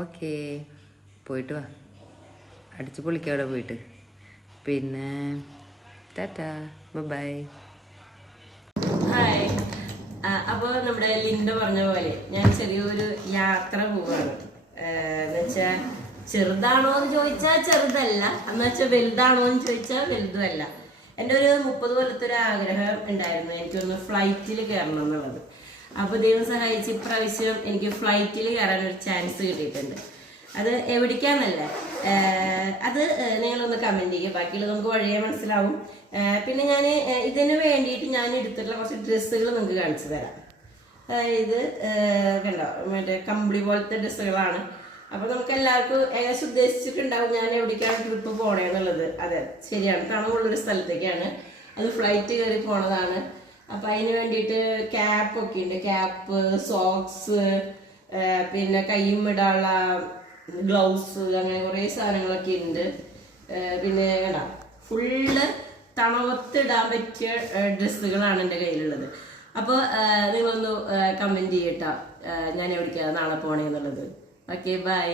Okay, പോയിട്ട് വാ, അടിച്ച് പൊളിക്കാം അവിടെ പോയിട്ട്. പിന്നെ ടാറ്റാ, ബൈ. ഹായ്. അപ്പോൾ നമ്മുടെ ലിൻഡ പറഞ്ഞ പോലെ ഞാൻ ചെറിയൊരു യാത്ര പോവാണ്. എന്നുവെച്ചാൽ ചെറുതാണോ എന്ന് ചോദിച്ചാൽ ചെറുതല്ല, എന്ന് വെച്ചാൽ വലുതാണോ എന്ന് ചോദിച്ചാൽ വലുതുമല്ല. എൻ്റെ ഒരു 30 കൊല്ലത്തെ ഒരു ആഗ്രഹം ഉണ്ടായിരുന്നു, എനിക്കൊന്ന് ഫ്ലൈറ്റിൽ കയറണം എന്നുള്ളത്. അപ്പോൾ ദൈവം സഹായിച്ച് ഇപ്രാവശ്യം എനിക്ക് ഫ്ലൈറ്റിൽ കയറാൻ ഒരു ചാൻസ് കിട്ടിയിട്ടുണ്ട്. അത് എവിടേക്കാന്നല്ല, അത് നിങ്ങളൊന്ന് കമൻറ്റ് ചെയ്യുക, ബാക്കിയുള്ളത് നമുക്ക് വഴിയെ മനസ്സിലാവും. പിന്നെ ഞാൻ ഇതിന് വേണ്ടിയിട്ട് ഞാൻ എടുത്തിട്ടുള്ള കുറച്ച് ഡ്രസ്സുകൾ നിങ്ങൾക്ക് കാണിച്ചു തരാം. ഇത് കണ്ടോ, മറ്റേ കമ്പിളി പോലത്തെ ഡ്രസ്സുകളാണ്. അപ്പോൾ നമുക്ക് എല്ലാവർക്കും ഏകദേശം ഉദ്ദേശിച്ചിട്ടുണ്ടാവും ഞാൻ എവിടേക്കാണ് ട്രിപ്പ് പോണേന്നുള്ളത്. അതെ, ശരിയാണ്, തണുപ്പുള്ളൊരു സ്ഥലത്തേക്കാണ്. അത് ഫ്ലൈറ്റ് കയറി പോണതാണ്. അപ്പം അതിന് വേണ്ടിയിട്ട് ക്യാപ്പൊക്കെ ഉണ്ട്, ക്യാപ്പ്, സോക്സ്, പിന്നെ കയ്യും ഇടാനുള്ള ഗ്ലൗസ്, അങ്ങനെ കുറേ സാധനങ്ങളൊക്കെ ഉണ്ട്. പിന്നെ കേട്ടോ ഫുള്ള് തണുത്തിടാൻ പറ്റിയ ഡ്രസ്സുകളാണ് എൻ്റെ കയ്യിലുള്ളത്. അപ്പോൾ നിങ്ങളൊന്ന് കമൻറ്റ് ചെയ്യട്ടോ ഞാൻ എവിടേക്കാണ് നാളെ പോണേന്നുള്ളത്. Okay, by.